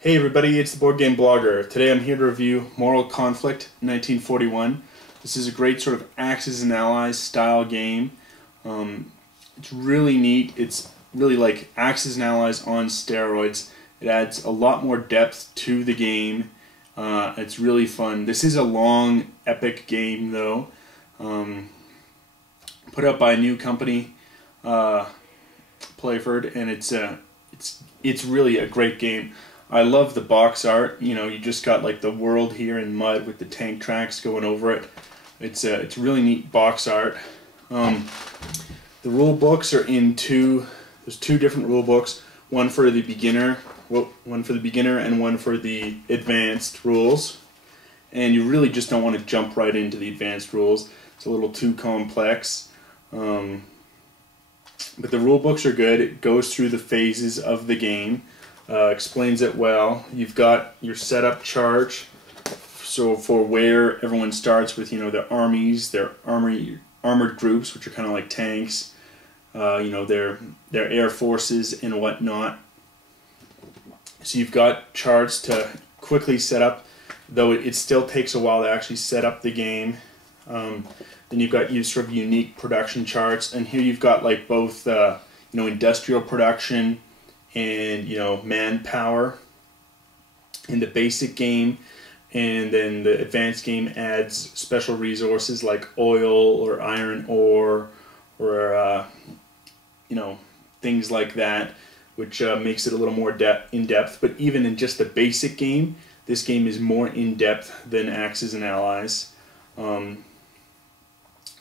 Hey everybody, it's the Board Game Blogger. Today I'm here to review Moral Conflict 1941. This is a great sort of Axes and Allies style game. It's really neat. It's really like Axes and Allies on steroids. It adds a lot more depth to the game. It's really fun. This is a long, epic game though. Put out by a new company, Playford, and it's really a great game. I love the box art. You know, you just got like the world here in mud with the tank tracks going over it. It's really neat box art. The rule books are in there's two different rule books. One for the beginner, and one for the advanced rules. And you really just don't want to jump right into the advanced rules. It's a little too complex. But the rule books are good. It goes through the phases of the game. Explains it well. You've got your setup chart, so for where everyone starts with, you know, their armies, their armored groups, which are kind of like tanks, you know, their air forces and whatnot. So you've got charts to quickly set up, though it still takes a while to actually set up the game. Then you've got sort of unique production charts, and here you've got like both, you know, industrial production and, you know, manpower in the basic game, and then the advanced game adds special resources like oil or iron ore or you know, things like that, which makes it a little more in depth. But even in just the basic game, this game is more in depth than Axes and Allies. You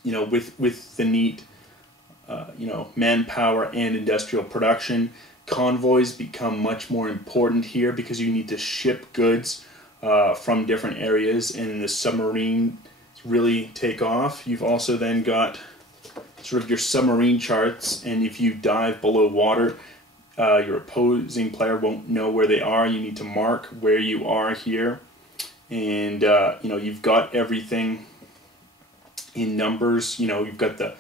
know, with the neat you know, manpower and industrial production. Convoys become much more important here because you need to ship goods from different areas, and the submarine really take off. You've also then got sort of your submarine charts, and if you dive below water, your opposing player won't know where they are. You need to mark where you are here, and you know, you've got everything in numbers. You know, you've got the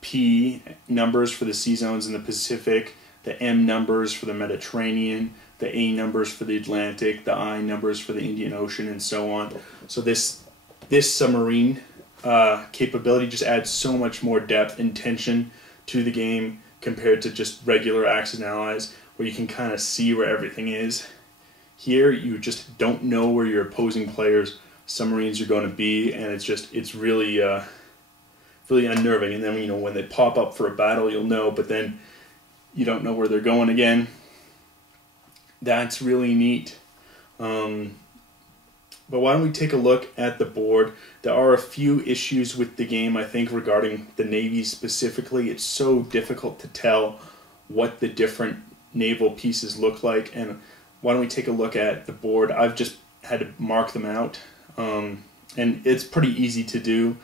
P numbers for the sea zones in the Pacific, the M numbers for the Mediterranean, the A numbers for the Atlantic, the I numbers for the Indian Ocean, and so on. So this submarine capability just adds so much more depth and tension to the game compared to just regular Axes and Allies, where you can kind of see where everything is. Here you just don't know where your opposing players' submarines are going to be, and it's really really unnerving. And then, you know, when they pop up for a battle, you'll know, but then you don't know where they're going again. That's really neat. But why don't we take a look at the board? There are a few issues with the game, I think, regarding the navies specifically. It's so difficult to tell what the different naval pieces look like. And why don't we take a look at the board? I've just had to mark them out. And it's pretty easy to do.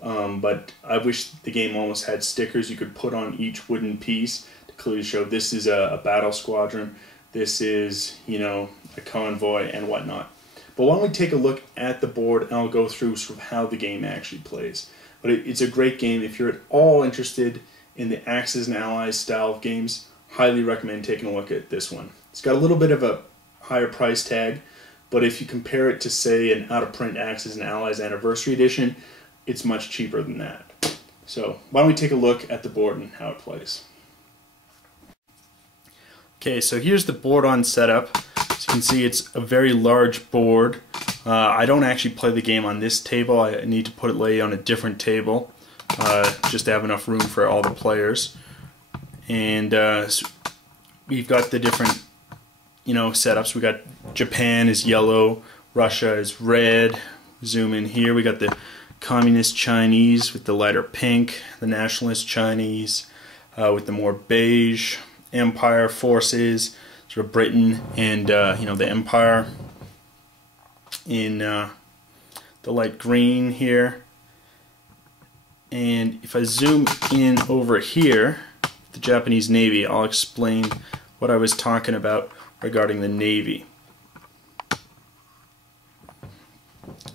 But I wish the game almost had stickers you could put on each wooden piece to clearly show this is a battle squadron, this is, you know, a convoy and whatnot. But why don't we take a look at the board, and I'll go through sort of how the game actually plays. But it's a great game. If you're at all interested in the Axes and Allies style of games, highly recommend taking a look at this one. It's got a little bit of a higher price tag, but if you compare it to, say, an out-of-print Axes and Allies Anniversary Edition, it's much cheaper than that. So why don't we take a look at the board and how it plays. Okay, so here's the board on setup. As you can see, it's a very large board. I don't actually play the game on this table. I need to put it lay on a different table just to have enough room for all the players. And so we've got the different, you know, setups. We got Japan is yellow, Russia is red. Zoom in here. We got the Communist Chinese with the lighter pink, the Nationalist Chinese with the more beige, Empire forces, sort of Britain and you know, the Empire in the light green here. And if I zoom in over here, the Japanese Navy, I'll explain what I was talking about regarding the Navy.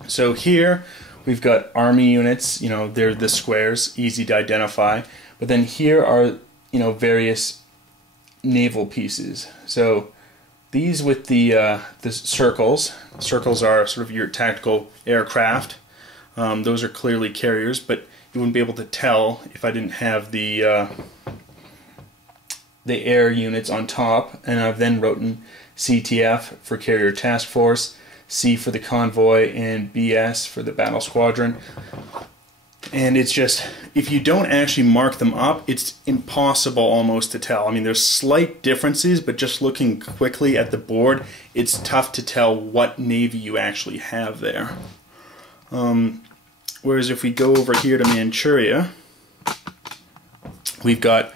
So here we've got army units, you know, they're the squares, easy to identify. But then here are, you know, various naval pieces. So These with the circles. Circles are sort of your tactical aircraft. Those are clearly carriers, but you wouldn't be able to tell if I didn't have the air units on top. And I've then written CTF for Carrier Task Force, C for the convoy, and BS for the battle squadron. And it's just, if you don't actually mark them up, it's impossible almost to tell. I mean, there's slight differences, but just looking quickly at the board, it's tough to tell what navy you actually have there. Whereas if we go over here to Manchuria, we've got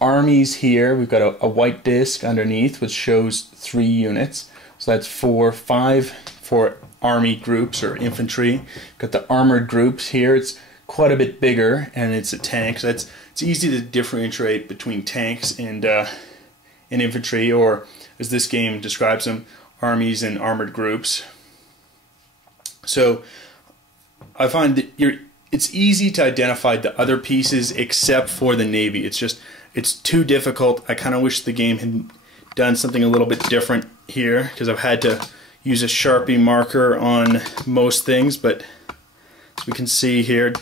armies here. We've got a white disc underneath, which shows 3 units. So that's 5 for army groups or infantry. Got the armored groups here. It's quite a bit bigger, and it's a tank. So it's easy to differentiate between tanks and infantry, or as this game describes them, armies and armored groups. So I find that it's easy to identify the other pieces except for the navy. It's too difficult. I kind of wish the game had done something a little bit different here, because I've had to use a Sharpie marker on most things, but as we can see here,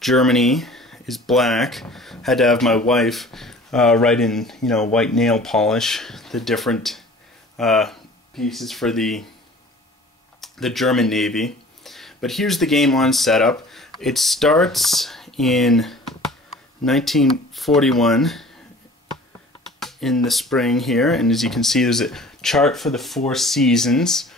Germany is black. Had to have my wife write in, white nail polish the different pieces for the German Navy. But here's the game on setup. It starts in 1941 in the spring here, and as you can see, there's a chart for the 4 seasons,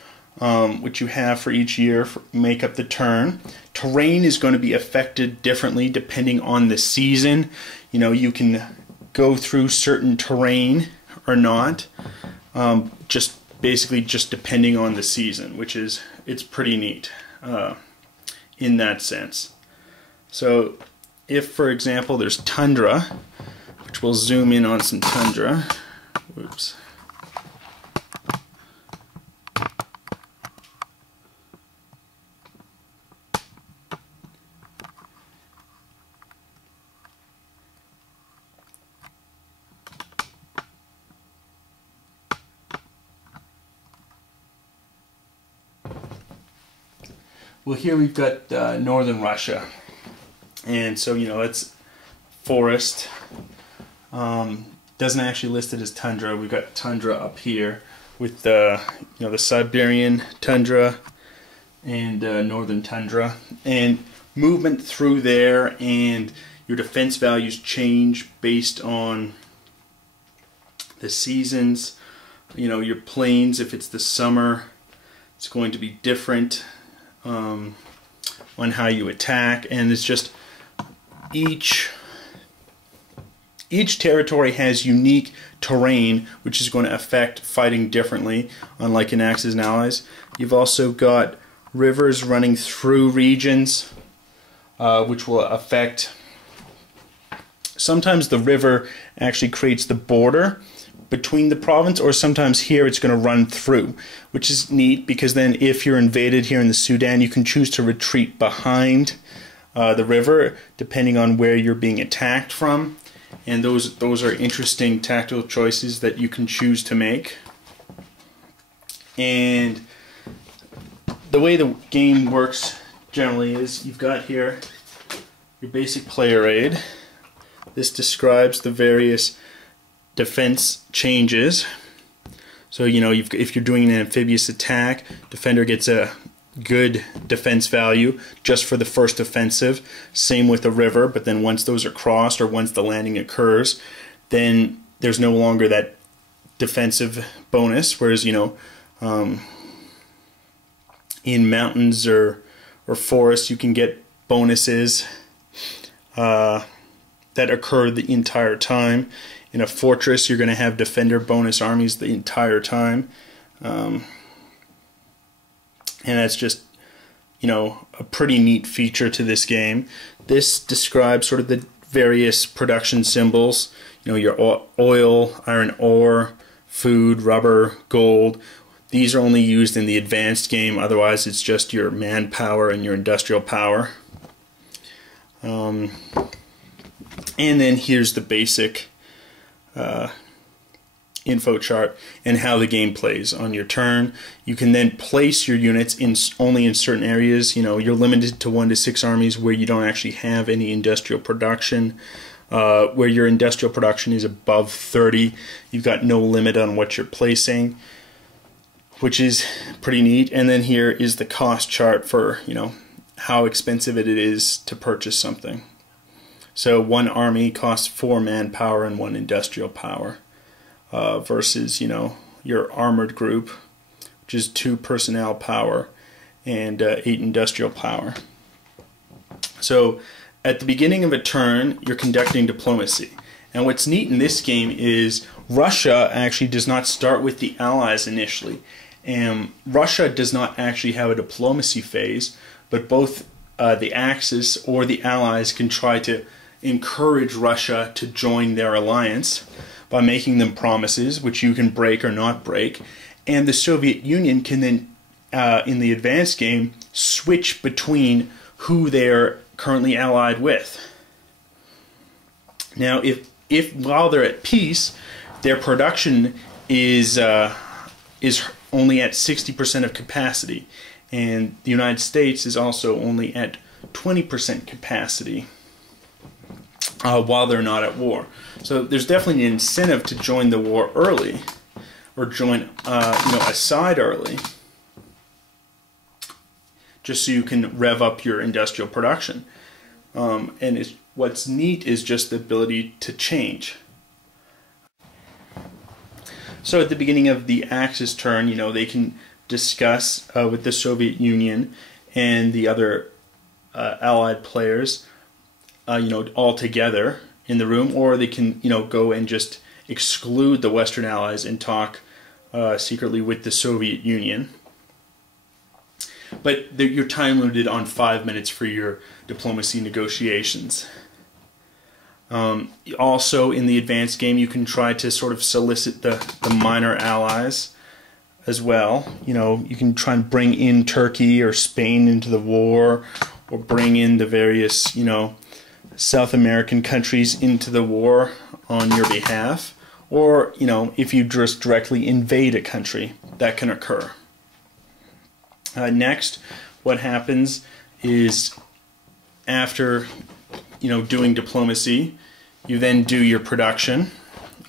which you have for each year make up the turn. Terrain is going to be affected differently depending on the season. You can go through certain terrain or not, just depending on the season, which it's pretty neat in that sense. So if, for example, there's tundra, which we'll zoom in on some tundra. Whoops. Well, here we've got northern Russia, and so it's forest. Doesn't actually list it as tundra. We've got tundra up here with the the Siberian tundra and northern tundra, and movement through there, and your defense values change based on the seasons. Your plains, if it's the summer, it's going to be different on how you attack, and it's just each territory has unique terrain, which is going to affect fighting differently, unlike in Axis and Allies. You've also got rivers running through regions, which will affect. Sometimes the river actually creates the border between the province, or sometimes here it's going to run through, which is neat, because then if you're invaded here in the Sudan, you can choose to retreat behind the river depending on where you're being attacked from, and those are interesting tactical choices that you can choose to make. And the way the game works generally is you've got here your basic player aid. This describes the various defense changes. So if you're doing an amphibious attack, defender gets a good defense value just for the first offensive. Same with a river, but then once those are crossed, or once the landing occurs, then there's no longer that defensive bonus. Whereas in mountains or forests, you can get bonuses that occur the entire time. In a fortress, you're going to have defender bonus armies the entire time, and that's just a pretty neat feature to this game. This describes sort of the various production symbols. Your oil, iron ore, food, rubber, gold. These are only used in the advanced game. Otherwise, it's just your manpower and your industrial power. And then here's the basic info chart and how the game plays on your turn. You can then place your units in only in certain areas. You know, you're limited to 1 to 6 armies where you don't actually have any industrial production. Where your industrial production is above 30, you've got no limit on what you're placing, which is pretty neat. And then here is the cost chart for, you know, how expensive it is to purchase something. So one army costs 4 manpower and 1 industrial power, versus, you know, your armored group, which is 2 personnel power and 8 industrial power. So at the beginning of a turn, you're conducting diplomacy. And what's neat in this game is Russia actually does not start with the Allies initially. And Russia does not actually have a diplomacy phase, but both the Axis or the Allies can try to encourage Russia to join their alliance by making them promises, which you can break or not break. And the Soviet Union can then, in the advanced game, switch between who they're currently allied with. Now, if while they're at peace, their production is only at 60% of capacity, and the United States is also only at 20% capacity while they're not at war. So there's definitely an incentive to join the war early, or join a side early, just so you can rev up your industrial production. And what's neat is just the ability to change. So at the beginning of the Axis turn, you know, they can discuss with the Soviet Union and the other Allied players, you know, all together in the room, or they can, you know, go and just exclude the Western Allies and talk secretly with the Soviet Union. But you're time limited on 5 minutes for your diplomacy negotiations. Also, in the advanced game, you can try to sort of solicit the minor allies as well. You know, you can try and bring in Turkey or Spain into the war, or bring in the various, you know, South American countries into the war on your behalf. Or, you know, if you just directly invade a country, that can occur. Next, what happens is, after, you know, doing diplomacy, you then do your production,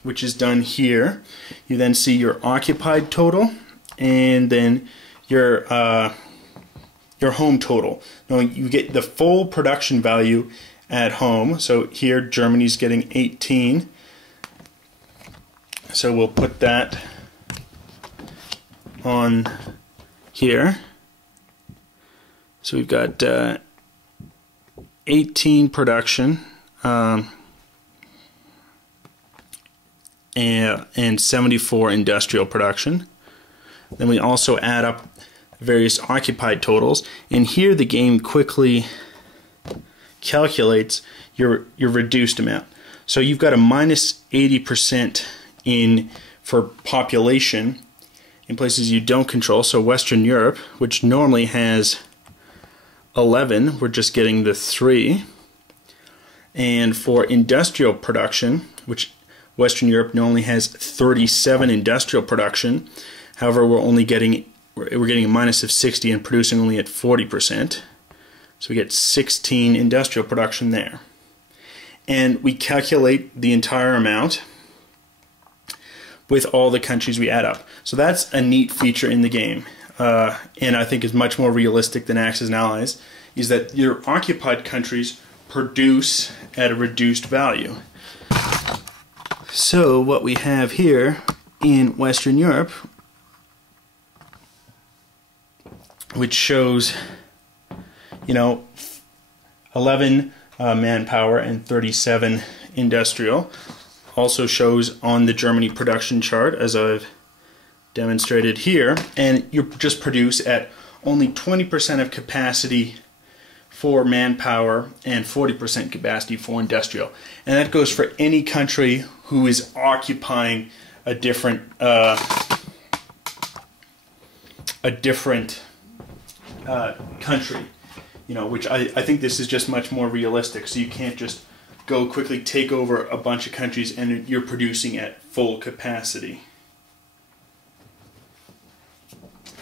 which is done here. You then see your occupied total, and then your home total. Now you get the full production value at home. So here Germany's getting 18. So we'll put that on here. So we've got 18 production and 74 industrial production. Then we also add up various occupied totals, and here the game quickly calculates your reduced amount. So you've got a minus 80% for population in places you don't control. So Western Europe, which normally has 11, we're just getting the 3. And for industrial production, which Western Europe normally has 37 industrial production, however we're getting a minus of 60 and producing only at 40%. So we get 16 industrial production there. And we calculate the entire amount with all the countries we add up. So that's a neat feature in the game. And I think is much more realistic than Axis and Allies, is that your occupied countries produce at a reduced value. So what we have here in Western Europe, which shows, you know, 11 manpower and 37 industrial, also shows on the Germany production chart, as I've demonstrated here, and you just produce at only 20% of capacity for manpower and 40% capacity for industrial. And that goes for any country who is occupying a different country, you know, which I think this is just much more realistic. So you can't just go quickly take over a bunch of countries and you're producing at full capacity.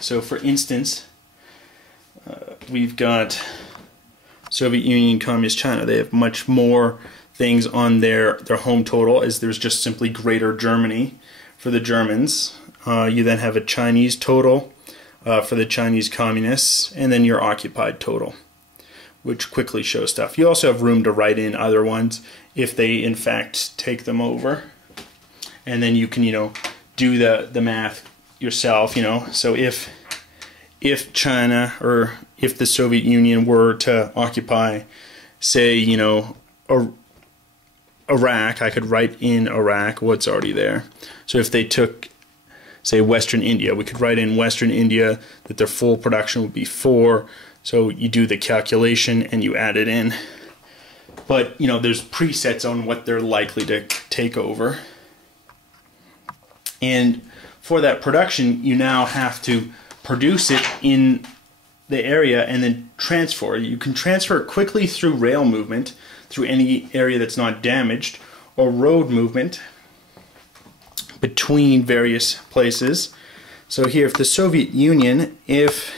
So for instance, we've got Soviet Union, Communist China. They have much more things on their home total, as there's just simply Greater Germany for the Germans. You then have a Chinese total for the Chinese Communists, and then your occupied total, which quickly shows stuff. You also have room to write in other ones if they in fact take them over, and then you can, you know, do the math yourself, you know. So if China, or if the Soviet Union were to occupy, say, you know, Iraq, I could write in Iraq what's already there. So if they took, say, Western India, we could write in Western India that their full production would be 4. So you do the calculation and you add it in. But, you know, there's presets on what they're likely to take over. And for that production, you now have to produce it in the area and then transfer. You can transfer it quickly through rail movement, through any area that's not damaged, or road movement between various places. So here, if the Soviet Union, if,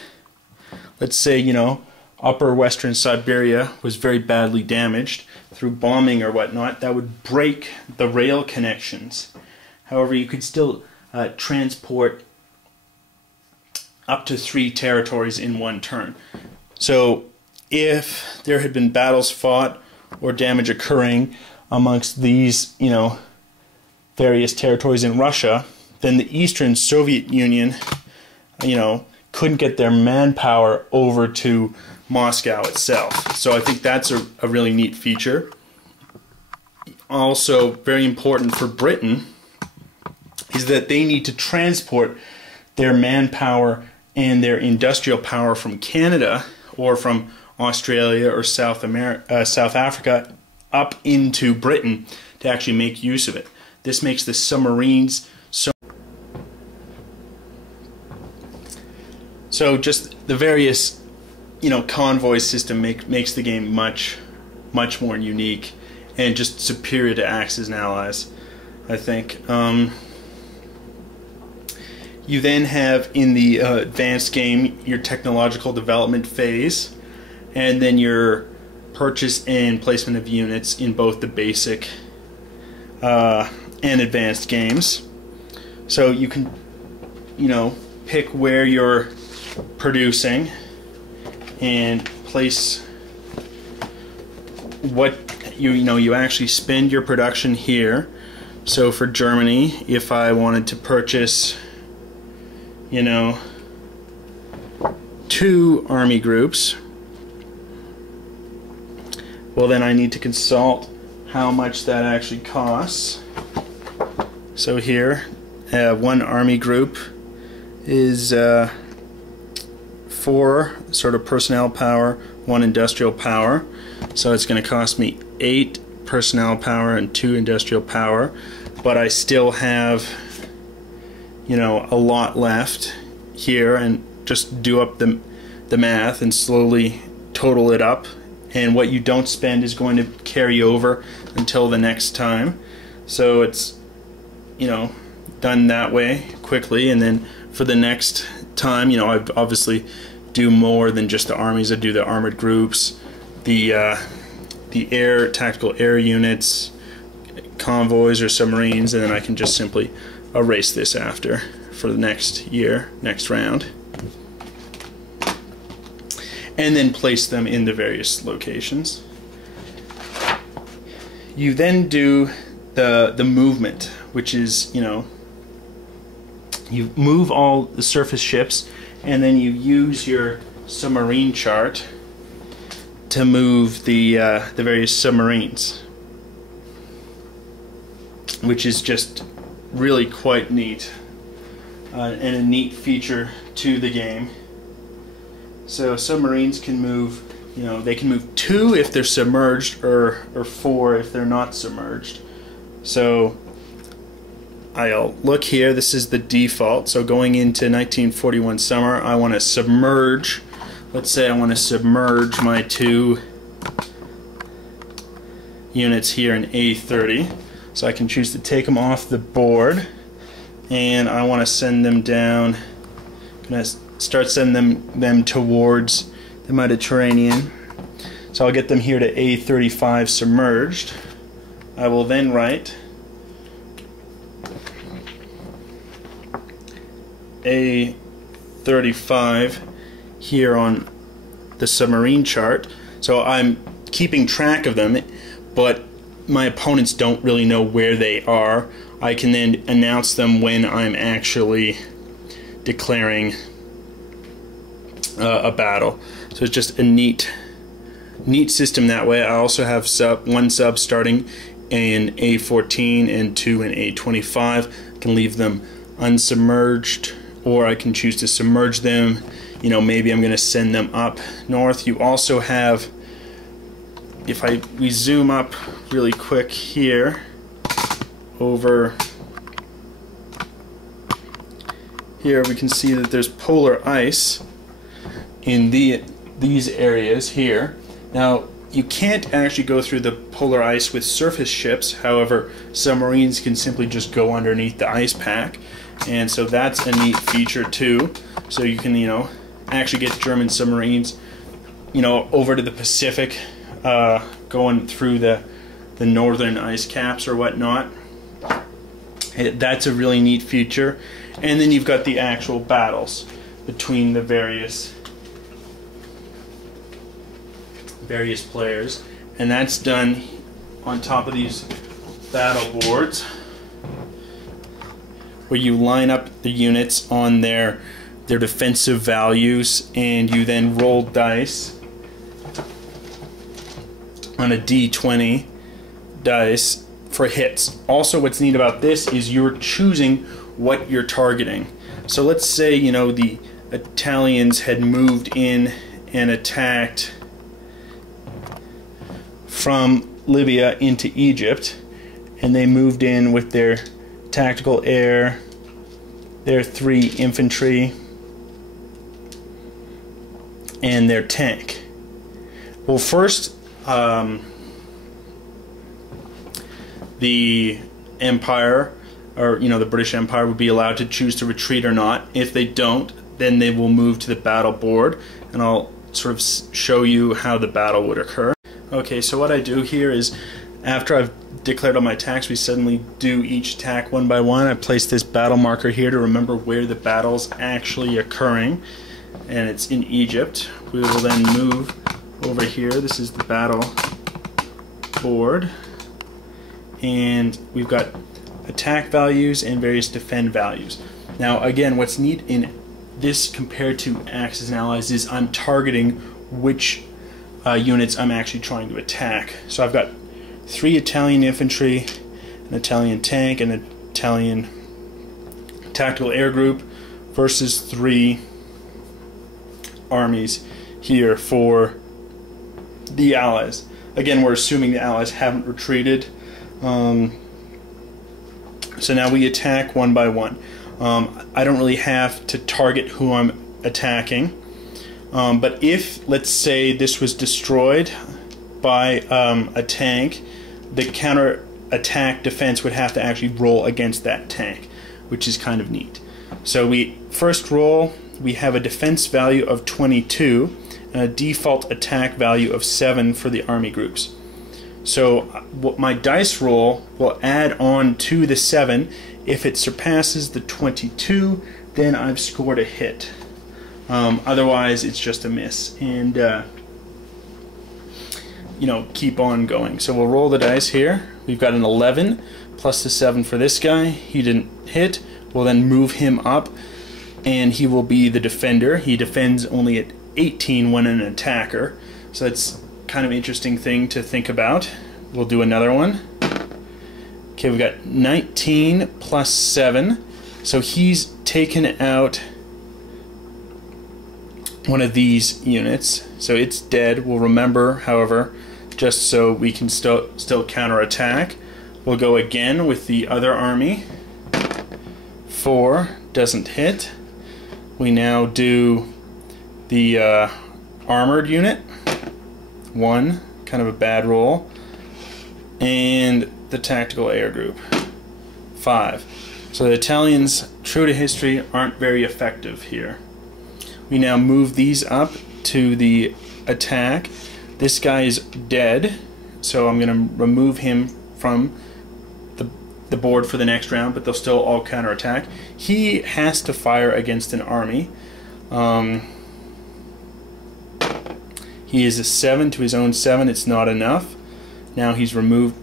let's say, you know, upper western Siberia was very badly damaged through bombing or whatnot, that would break the rail connections. However, you could still transport up to 3 territories in one turn. So if there had been battles fought or damage occurring amongst these, you know, various territories in Russia, then the Eastern Soviet Union, you know, couldn't get their manpower over to Moscow itself. So I think that's a really neat feature. Also very important for Britain is that they need to transport their manpower and their industrial power from Canada or from Australia or South Africa up into Britain to actually make use of it. This makes the submarines so just the various, you know, convoy system makes the game much more unique and just superior to Axis and Allies, I think. You then have in the advanced game your technological development phase, and then your purchase and placement of units in both the basic and advanced games. So you can, you know, pick where you're producing and place what you actually spend your production here. So for Germany, if I wanted to purchase, you know, 2 army groups, well, then I need to consult how much that actually costs. So here, 1 army group is 4 sort of personnel power, 1 industrial power. So it's going to cost me 8 personnel power and 2 industrial power, but I still have, you know, a lot left here, and just do up the math and slowly total it up, and what you don't spend is going to carry over until the next time. So it's, you know, done that way quickly, and then for the next time, you know, I obviously do more than just the armies. I do the armored groups, the tactical air units, convoys or submarines, and then I can just simply erase this after for the next round, and then place them in the various locations. You then do the movement, which is, you know, you move all the surface ships, and then you use your submarine chart to move the various submarines, which is just really quite neat, and a neat feature to the game. So submarines can move, you know, they can move 2 if they're submerged, or 4 if they're not submerged. So I'll look here, this is the default. So going into 1941 summer, I want to submerge, let's say I want to submerge my 2 units here in A30. So I can choose to take them off the board, and I want to send them down. I'm going to start sending them towards the Mediterranean. So I'll get them here to A35 submerged. I will then write A35 here on the submarine chart. So I'm keeping track of them, but my opponents don't really know where they are. I can then announce them when I'm actually declaring a battle. So it's just a neat system that way. I also have one sub starting in A14 and 2 in A25. I can leave them unsubmerged, or I can choose to submerge them. You know, maybe I'm going to send them up north. You also have, if we zoom up really quick here, over here we can see that there's polar ice in these areas here. Now, you can't actually go through the polar ice with surface ships. However, submarines can simply just go underneath the ice pack, and so that's a neat feature too. So you can, you know, actually get German submarines, you know, over to the Pacific, going through the northern ice caps or whatnot. That's a really neat feature. And then you've got the actual battles between the various players, and that's done on top of these battle boards, where you line up the units on their defensive values, and you then roll dice on a D20 dice for hits. Also, what's neat about this is you're choosing what you're targeting. So let's say, you know, the Italians had moved in and attacked from Libya into Egypt, and they moved in with their tactical air, their 3 infantry, and their tank. Well, first, the Empire, or you know, the British Empire, would be allowed to choose to retreat or not. If they don't, then they will move to the battle board, and I'll sort of show you how the battle would occur. Okay, so what I do here is, after I've declared all my attacks, we suddenly do each attack one by one. I place this battle marker here to remember where the battle's actually occurring, and it's in Egypt. We will then move over here. This is the battle board, and we've got attack values and various defend values. Now again, what's neat in this compared to Axis and Allies is I'm targeting which units I'm actually trying to attack. So I've got 3 Italian infantry, an Italian tank, and an Italian tactical air group versus 3 armies here for the Allies. Again, we're assuming the Allies haven't retreated. So now we attack one by one. I don't really have to target who I'm attacking. But if, let's say, this was destroyed by a tank, the counter-attack defense would have to actually roll against that tank, which is kind of neat. So we first roll, we have a defense value of 22 and a default attack value of 7 for the army groups. So what my dice roll will add on to the 7. If it surpasses the 22, then I've scored a hit. Otherwise, it's just a miss, and you know, keep on going. So we'll roll the dice here. We've got an 11 plus the 7 for this guy. He didn't hit. We'll then move him up, and he will be the defender. He defends only at 18 when an attacker. So that's kind of an interesting thing to think about. We'll do another one. Okay, we've got 19 plus 7. So he's taken out one of these units, so it's dead. We'll remember, however, just so we can still counterattack, we'll go again with the other army. 4 doesn't hit. We now do the armored unit. 1, kind of a bad roll. and the tactical air group. 5. So the Italians, true to history, aren't very effective here. We now move these up to the attack. This guy is dead, so I'm going to remove him from the board for the next round, but they'll still all counterattack. He has to fire against an army. He is a 7 to his own 7. It's not enough. Now he's removed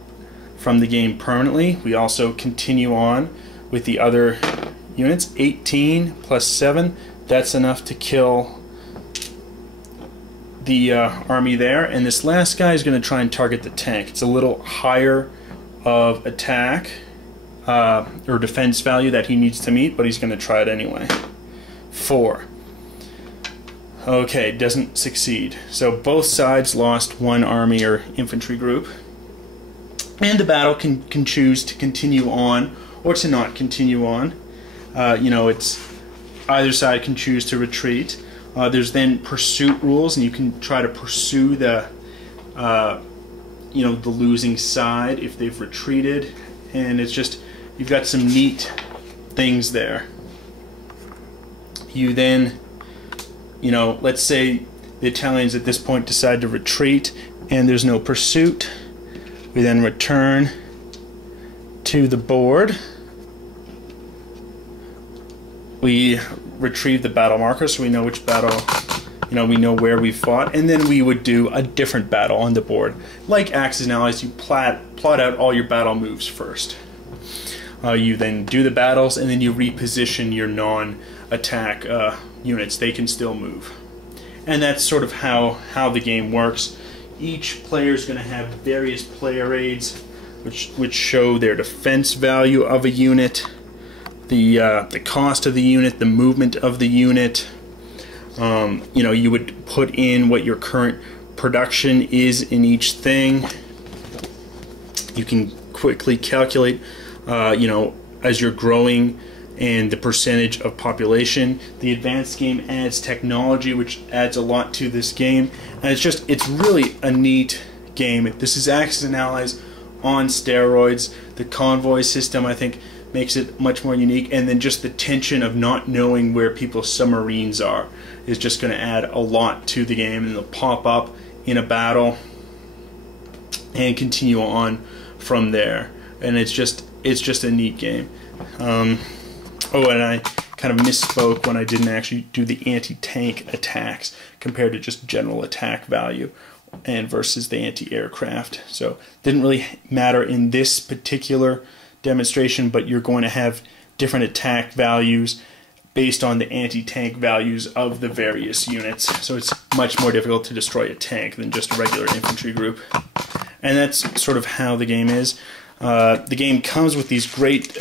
from the game permanently. We also continue on with the other units. 18 plus 7. That's enough to kill the army there. And this last guy is going to try and target the tank. It's a little higher of attack or defense value that he needs to meet, but he's going to try it anyway. 4. Okay, doesn't succeed. So both sides lost one army or infantry group. And the battle can choose to continue on or to not continue on. It's either side can choose to retreat. There's then pursuit rules, and you can try to pursue the the losing side if they've retreated. And it's just, you've got some neat things there. You then, let's say the Italians at this point decide to retreat and there's no pursuit. We then return to the board. We retrieve the battle marker so we know which battle, we know where we fought, and then we would do a different battle on the board. Like Axis and Allies, you plot out all your battle moves first. You then do the battles, and then you reposition your non-attack units. They can still move. And that's sort of how the game works. Each player is going to have various player aids which show their defense value of a unit, the cost of the unit, the movement of the unit. You would put in what your current production is in each thing. You can quickly calculate as you're growing and the percentage of population. The advanced game adds technology, which adds a lot to this game, and it's really a neat game. This is Axis and Allies on steroids. The convoy system, I think, makes it much more unique, and then just the tension of not knowing where people's submarines are is just going to add a lot to the game, and they'll pop up in a battle and continue on from there. And it's just a neat game. Oh, and I kind of misspoke when I didn't actually do the anti-tank attacks compared to just general attack value and versus the anti-aircraft. So it didn't really matter in this particular demonstration, but you're going to have different attack values based on the anti-tank values of the various units. So it's much more difficult to destroy a tank than just a regular infantry group. And that's sort of how the game is. The game comes with these great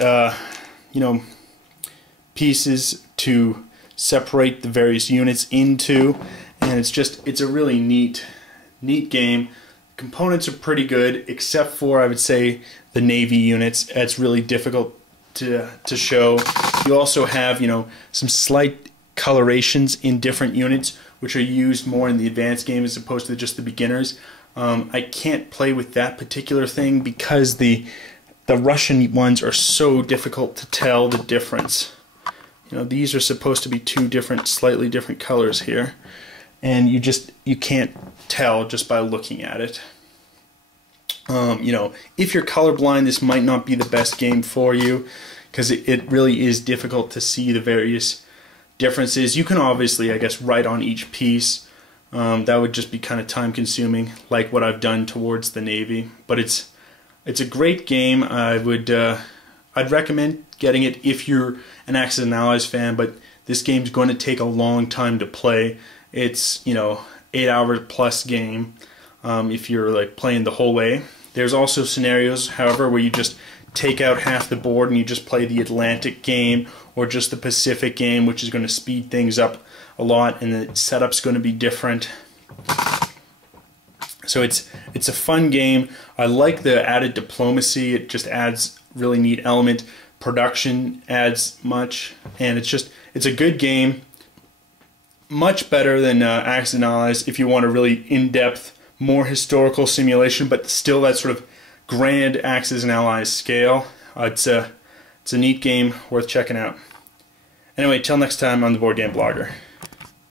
pieces to separate the various units into, and it's a really neat game. Components are pretty good, except for, I would say, the Navy units. It's really difficult to show. You also have some slight colorations in different units, which are used more in the advanced game as opposed to just the beginners. I can't play with that particular thing because the Russian ones are so difficult to tell the difference. These are supposed to be two slightly different colors here, and you can't tell just by looking at it. If you're colorblind, this might not be the best game for you because it really is difficult to see the various differences. You can obviously, I guess, write on each piece. That would just be kind of time consuming, like what I've done towards the Navy. But it's a great game. I'd recommend getting it if you're an Axis and Allies fan, but this game's going to take a long time to play. It's 8-hour plus game if you're playing the whole way. There's also scenarios, however, where you just take out half the board and you just play the Atlantic game or just the Pacific game, which is going to speed things up a lot, and the setup's going to be different. So it's a fun game. I like the added diplomacy. It just adds really neat element. Production adds much, and it's a good game. Much better than Axis and Allies if you want a really in-depth, more historical simulation, but still that sort of grand Axis and Allies scale. It's a neat game worth checking out. Anyway, till next time, I'm the Board Game Blogger.